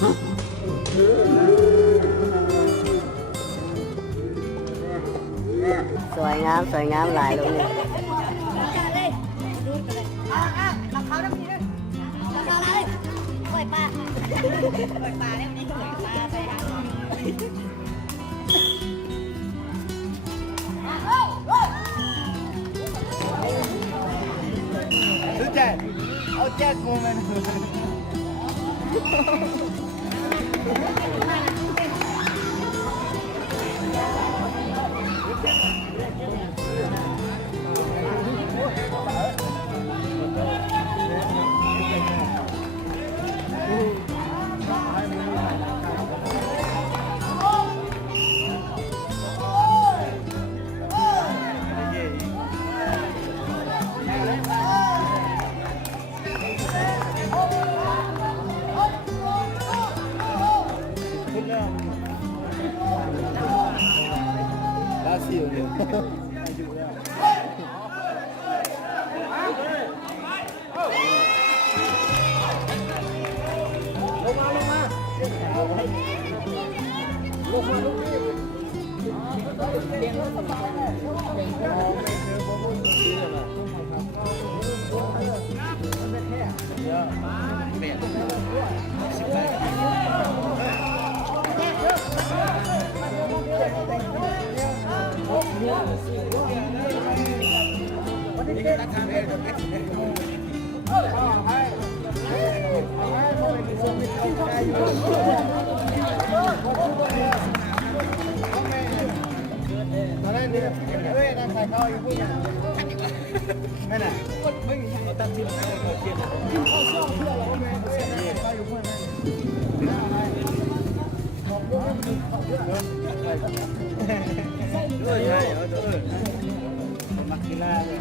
สวยงามหลายลูกนี่ซื้อแจกเอาแจกกูมันสิวเลยตอนนั้นเนี่ยเฮ้ยนั่งใส่ข้าวอยู่พูดยังไม่น่ะไม่มีใครตัดสินใจเขาเขียนเขาชอบเพื่อเราแม่เขาเขียนข้าวอยู่พูดนั่นบอกว่าไม่เขาเพื่อใช่เหรอตัวมักกีฬาเลย